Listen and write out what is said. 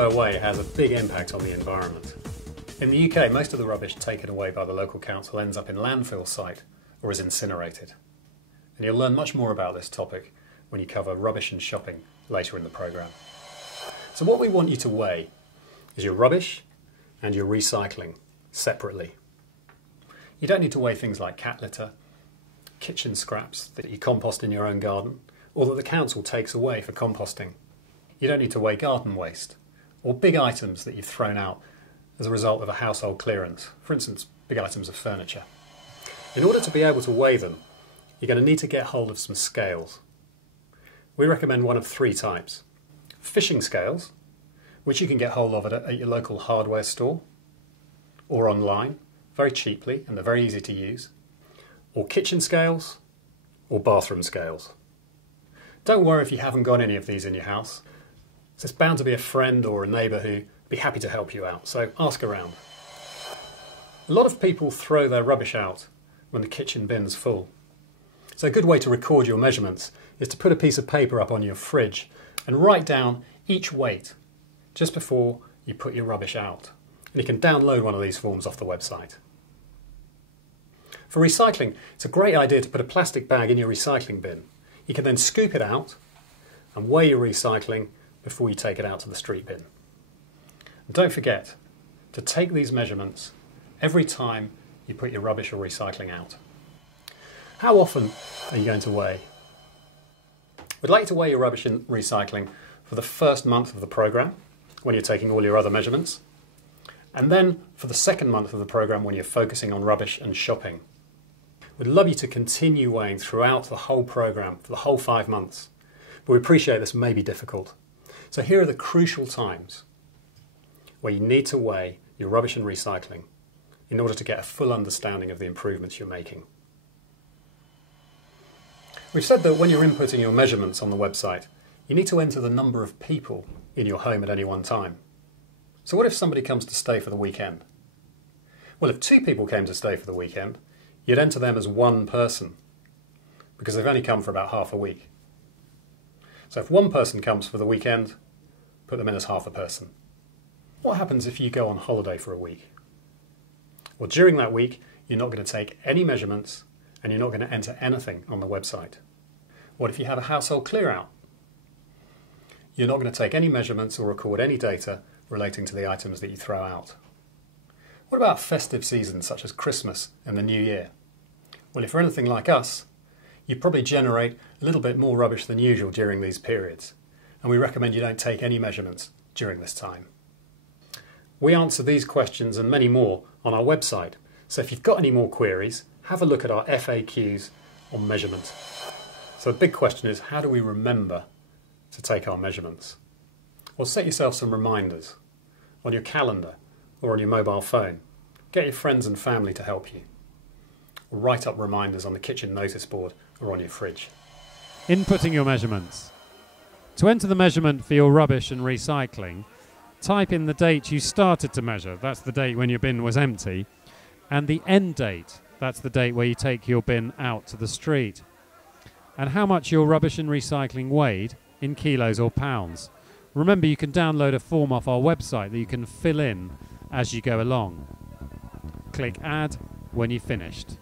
throw away has a big impact on the environment. In the UK, most of the rubbish taken away by the local council ends up in landfill site or is incinerated. And you'll learn much more about this topic when you cover rubbish and shopping later in the programme. So what we want you to weigh is your rubbish and your recycling separately. You don't need to weigh things like cat litter, kitchen scraps that you compost in your own garden, or that the council takes away for composting. You don't need to weigh garden waste, or big items that you've thrown out as a result of a household clearance, for instance, big items of furniture. In order to be able to weigh them, you're going to need to get hold of some scales. We recommend one of three types. Fishing scales, which you can get hold of at your local hardware store, or online, very cheaply, and they're very easy to use, or kitchen scales, or bathroom scales. Don't worry if you haven't got any of these in your house. There's bound to be a friend or a neighbour who'd be happy to help you out, so ask around. A lot of people throw their rubbish out when the kitchen bin's full. So a good way to record your measurements is to put a piece of paper up on your fridge and write down each weight just before you put your rubbish out. And you can download one of these forms off the website. For recycling, it's a great idea to put a plastic bag in your recycling bin. You can then scoop it out and weigh your recycling before you take it out to the street bin. And don't forget to take these measurements every time you put your rubbish or recycling out. How often are you going to weigh? We'd like to weigh your rubbish and recycling for the first month of the programme, when you're taking all your other measurements, and then for the second month of the programme when you're focusing on rubbish and shopping. We'd love you to continue weighing throughout the whole programme for the whole 5 months, but we appreciate this may be difficult. So here are the crucial times where you need to weigh your rubbish and recycling in order to get a full understanding of the improvements you're making. We've said that when you're inputting your measurements on the website, you need to enter the number of people in your home at any one time. So what if somebody comes to stay for the weekend? Well, if 2 people came to stay for the weekend, you'd enter them as 1 person, because they've only come for about half a week. So if 1 person comes for the weekend, put them in as half a person. What happens if you go on holiday for a week? Well, during that week, you're not going to take any measurements and you're not going to enter anything on the website. What if you have a household clear out? You're not going to take any measurements or record any data relating to the items that you throw out. What about festive seasons such as Christmas and the New Year? Well, if you're anything like us, you probably generate a little bit more rubbish than usual during these periods, and we recommend you don't take any measurements during this time. We answer these questions and many more on our website, so if you've got any more queries, have a look at our FAQs on measurement. So the big question is, how do we remember to take our measurements? Well, set yourself some reminders on your calendar or on your mobile phone. Get your friends and family to help you. Or write up reminders on the kitchen notice board or on your fridge. Inputting your measurements. To enter the measurement for your rubbish and recycling, type in the date you started to measure, that's the date when your bin was empty, and the end date, that's the date where you take your bin out to the street, and how much your rubbish and recycling weighed in kilos or pounds. Remember, you can download a form off our website that you can fill in as you go along. Click Add when you've finished.